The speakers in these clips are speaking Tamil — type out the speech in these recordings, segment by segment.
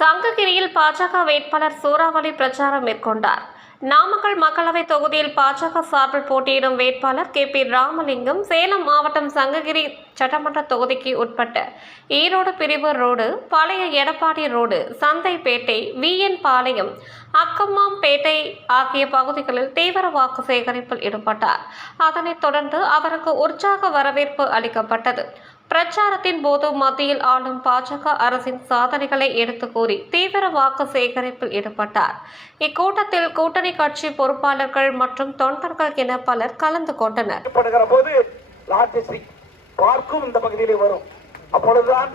சங்ககிரியில் பாஜக வேட்பாளர் சூறாவளி பிரச்சாரம் மேற்கொண்டார். நாமக்கல் மக்களவை தொகுதியில் பாஜக சார்பில் போட்டியிடும் வேட்பாளர் கே பி ராமலிங்கம் சேலம் மாவட்டம் சங்ககிரி சட்டமன்ற தொகுதிக்கு உட்பட்ட ஈரோடு பிரிவு ரோடு பழைய எடப்பாடி ரோடு சந்தைப்பேட்டை விஎன் பாளையம் அக்கம்மாம்பேட்டை ஆகிய பகுதிகளில் தீவிர வாக்கு சேகரிப்பில் ஈடுபட்டார். அதனைத் தொடர்ந்து அவருக்கு உற்சாக வரவேற்பு அளிக்கப்பட்டது. பிரச்சாரத்தின் போது மத்தியில் ஆளும் பாஜக அரசின் சாதனைகளை எடுத்து கூறி தீவிர வாக்கு சேகரிப்பில் ஈடுபட்டார். இக்கூட்டத்தில் கூட்டணி கட்சி பொறுப்பாளர்கள் மற்றும் தொண்டர்கள் என பலர் கலந்து கொண்டனர். பார்க்கும் இந்த பகுதியிலே வரும். அப்பொழுதுதான்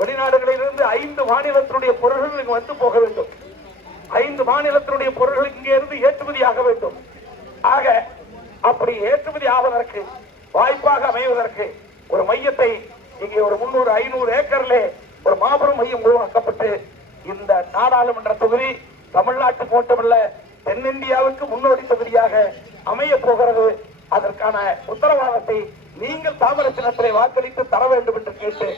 வெளிநாடுகளிலிருந்து ஐந்து மாநிலத்தினுடைய பொருள்கள் இங்கு வந்து போக வேண்டும். ஐந்து மாநிலத்தினுடைய பொருள்கள் இங்கே இருந்து ஏற்றுமதி ஆக வேண்டும். ஆக அப்படி ஏற்றுமதி ஆவதற்கு வாய்ப்பாக அமைவதற்கு ஒரு மையத்தை இங்கே ஒரு முன்னூறு ஐநூறு ஏக்கர்ல ஒரு மாபெரும் மையம் உருவாக்கப்பட்டு இந்த நாடாளுமன்ற தொகுதி தமிழ்நாட்டுக்கு மட்டுமல்ல தென்னிந்தியாவுக்கு முன்னோடி தொகுதியாக அமைய போகிறது. அதற்கான உத்தரவாதத்தை நீங்கள் தாமர சின்னத்திலே வாக்களித்து தர வேண்டும் என்று கேட்டு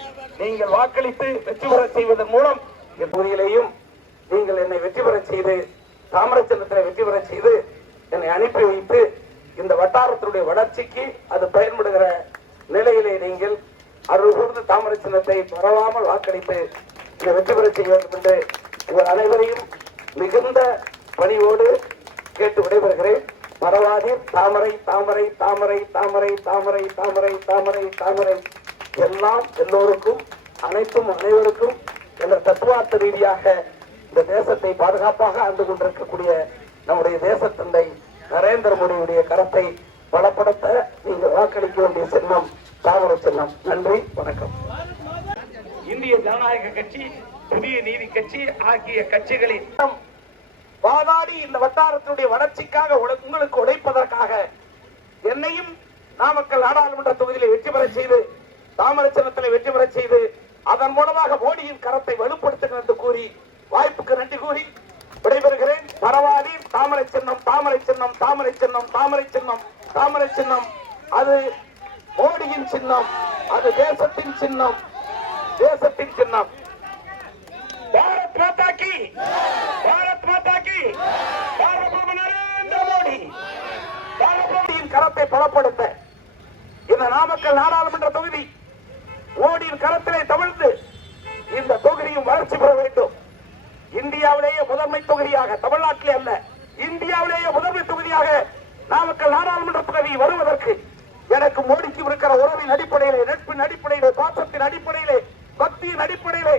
நீங்கள் வாக்களித்து வெற்றி பெற செய்வதன் மூலம் என் தொகுதியிலேயும் நீங்கள் என்னை வெற்றி பெற செய்து தாமர சின்னத்திலே வெற்றி பெற செய்து என்னை அனுப்பி வைத்து இந்த வட்டாரத்தினுடைய வளர்ச்சிக்கு அது பயன்படுகிற நிலையிலே நீங்கள் அருள் கூர்ந்து தாமரை சின்னத்தை பரவாமல் வாக்களித்து இதை வெற்றி பெற செய்ய வேண்டும் என்று இவர் அனைவரையும் மிகுந்த பணியோடு கேட்டு விடைபெறுகிறேன். மறவாதீர் தாமரை தாமரை தாமரை தாமரை தாமரை தாமரை தாமரை தாமரை. எல்லாம் எல்லோருக்கும் அனைத்தும் அனைவருக்கும் என்ற தத்துவார்த்த ரீதியாக இந்த தேசத்தை பாதுகாப்பாக ஆண்டு கொண்டிருக்கக்கூடிய நம்முடைய தேசத்தந்தை நரேந்திர மோடியுடைய கரத்தை பலப்படுத்த நீங்கள் வாக்களிக்க வேண்டிய சின்னம் தாமரை சின்னம் நன்றி வணக்கம். இந்திய ஜனநாயக கட்சி புதிய நீதி கட்சி ஆகிய கட்சிகளின் வாதாடி இந்த வட்டாரத்தினுடைய வளர்ச்சிக்காக உங்களுக்கு உழைப்பதற்காக என்னையும் நாமக்கல் நாடாளுமன்ற தொகுதியிலே வெற்றி பெற செய்து தாமரை சின்னத்திலே வெற்றி பெற செய்து அதன் மூலமாக மோடியின் கரத்தை வலுப்படுத்துங்கள் என்று கூறி வாய்ப்புக்கு நன்றி கூறி விடைபெறுகிறேன். பரவாதி தாமரை சின்னம் தாமரை சின்னம் தாமரை சின்னம் தாமரை சின்னம் தாமரை சின்னம். அது மோடியின் சின்னம் அது தேசத்தின் சின்னம் தேசத்தின் சின்னம். பாரத் மாதா கி பாரத் மாதா கி. பாரத நரேந்திர மோடி. மோடியின் கரத்தை பலப்படுத்த இந்த நாமக்கல் நாடாளுமன்ற தொகுதி மோடியின் கரத்திலே தவிழ்ந்து இந்த தொகுதியும் வளர்ச்சி பெற வேண்டும். இந்தியாவிலேயே முதன்மை தொகுதியாக தமிழ்நாட்டிலே அல்ல இந்தியாவிலேயே முதன்மை தொகுதியாக நாமக்கல் நாடாளுமன்ற தொகுதி வருவதற்கு எனக்கு மோடிக்கு இருக்கிற உறவின் அடிப்படையிலே நட்பின் அடிப்படையிலே பாசத்தின் அடிப்படையிலே பக்தியின் அடிப்படையிலே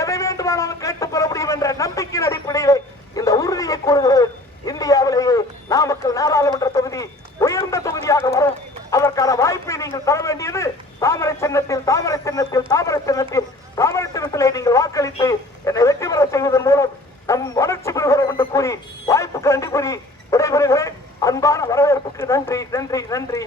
எதை வேண்டுமானாலும் கேட்டு பெற முடியும் என்ற நம்பிக்கையின் அடிப்படையிலே இந்த உறுதியை கூறுகிறேன். இந்தியாவிலேயே நாமக்கல் நாடாளுமன்ற தொகுதி உயர்ந்த தொகுதியாக வரும். அதற்கான வாய்ப்பை நீங்கள் தர வேண்டியது தாமரை சின்னத்தில் தாமரை சின்னத்தில் தாமரை சின்னத்தில் தாமரை சின்னத்திலே நீங்கள் வாக்களித்து என்னை வெற்றி பெற செய்வதன் மூலம் நம் வளர்ச்சி பெறுகிறோம் என்று கூறி வாய்ப்புக்கு நன்றி கூறி விடைபெறுகிறேன். அன்பான வரவேற்புக்கு நன்றி நன்றி நன்றி.